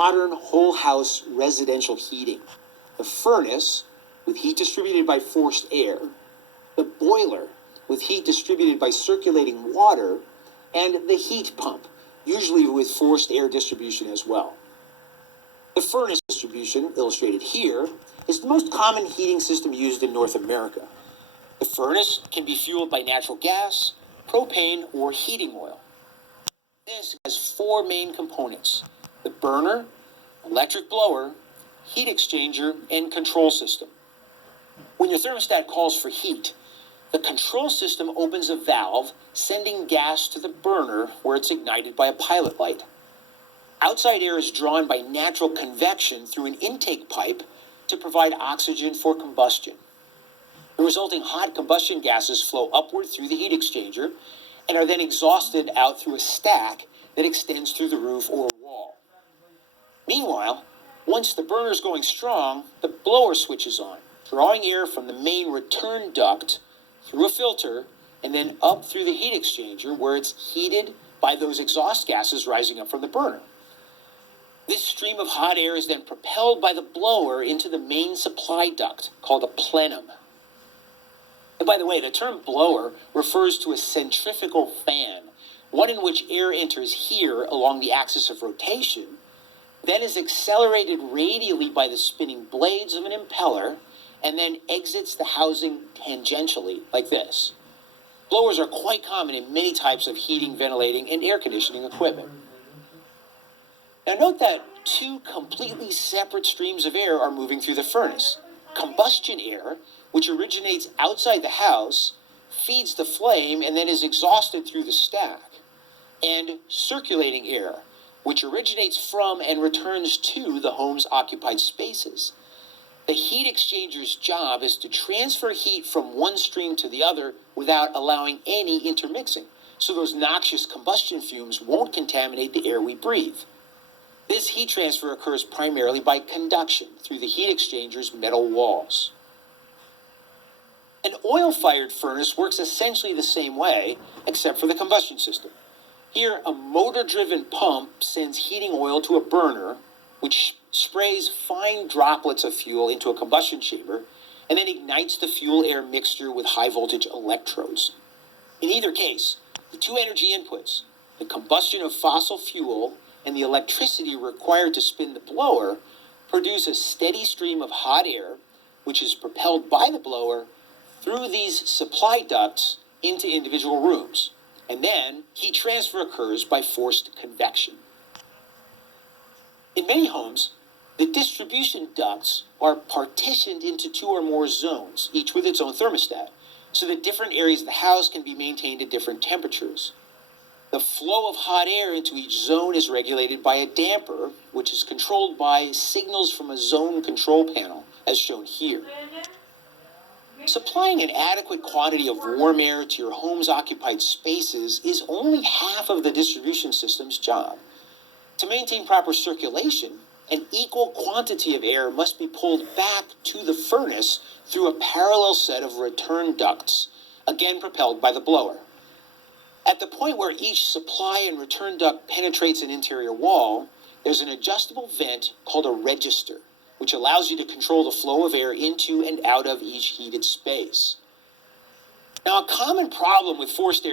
modern whole house residential heating. The furnace, with heat distributed by forced air, the boiler, with heat distributed by circulating water, and the heat pump, usually with forced air distribution as well. The furnace distribution, illustrated here, is the most common heating system used in North America. The furnace can be fueled by natural gas, propane, or heating oil. This has four main components: the burner, electric blower, heat exchanger, and control system. When your thermostat calls for heat, the control system opens a valve, sending gas to the burner where it's ignited by a pilot light. Outside air is drawn by natural convection through an intake pipe to provide oxygen for combustion. The resulting hot combustion gases flow upward through the heat exchanger and are then exhausted out through a stack that extends through the roof or wall. Meanwhile, once the burner is going strong, the blower switches on, drawing air from the main return duct through a filter and then up through the heat exchanger where it's heated by those exhaust gases rising up from the burner. This stream of hot air is then propelled by the blower into the main supply duct called a plenum. And by the way, the term blower refers to a centrifugal fan, one in which air enters here along the axis of rotation, then is accelerated radially by the spinning blades of an impeller, and then exits the housing tangentially, like this. Blowers are quite common in many types of heating, ventilating, and air conditioning equipment. Now note that two completely separate streams of air are moving through the furnace. Combustion air, which originates outside the house, feeds the flame and then is exhausted through the stack. And circulating air, which originates from and returns to the home's occupied spaces. The heat exchanger's job is to transfer heat from one stream to the other without allowing any intermixing, so those noxious combustion fumes won't contaminate the air we breathe. This heat transfer occurs primarily by conduction through the heat exchanger's metal walls. An oil-fired furnace works essentially the same way, except for the combustion system. Here, a motor-driven pump sends heating oil to a burner, which sprays fine droplets of fuel into a combustion chamber, and then ignites the fuel-air mixture with high-voltage electrodes. In either case, the two energy inputs, the combustion of fossil fuel and the electricity required to spin the blower, produce a steady stream of hot air, which is propelled by the blower through these supply ducts into individual rooms. And then heat transfer occurs by forced convection. In many homes, the distribution ducts are partitioned into two or more zones, each with its own thermostat, so that different areas of the house can be maintained at different temperatures. The flow of hot air into each zone is regulated by a damper, which is controlled by signals from a zone control panel, as shown here. Supplying an adequate quantity of warm air to your home's occupied spaces is only half of the distribution system's job. To maintain proper circulation, an equal quantity of air must be pulled back to the furnace through a parallel set of return ducts, again propelled by the blower. At the point where each supply and return duct penetrates an interior wall, there's an adjustable vent called a register, which allows you to control the flow of air into and out of each heated space. Now, a common problem with forced air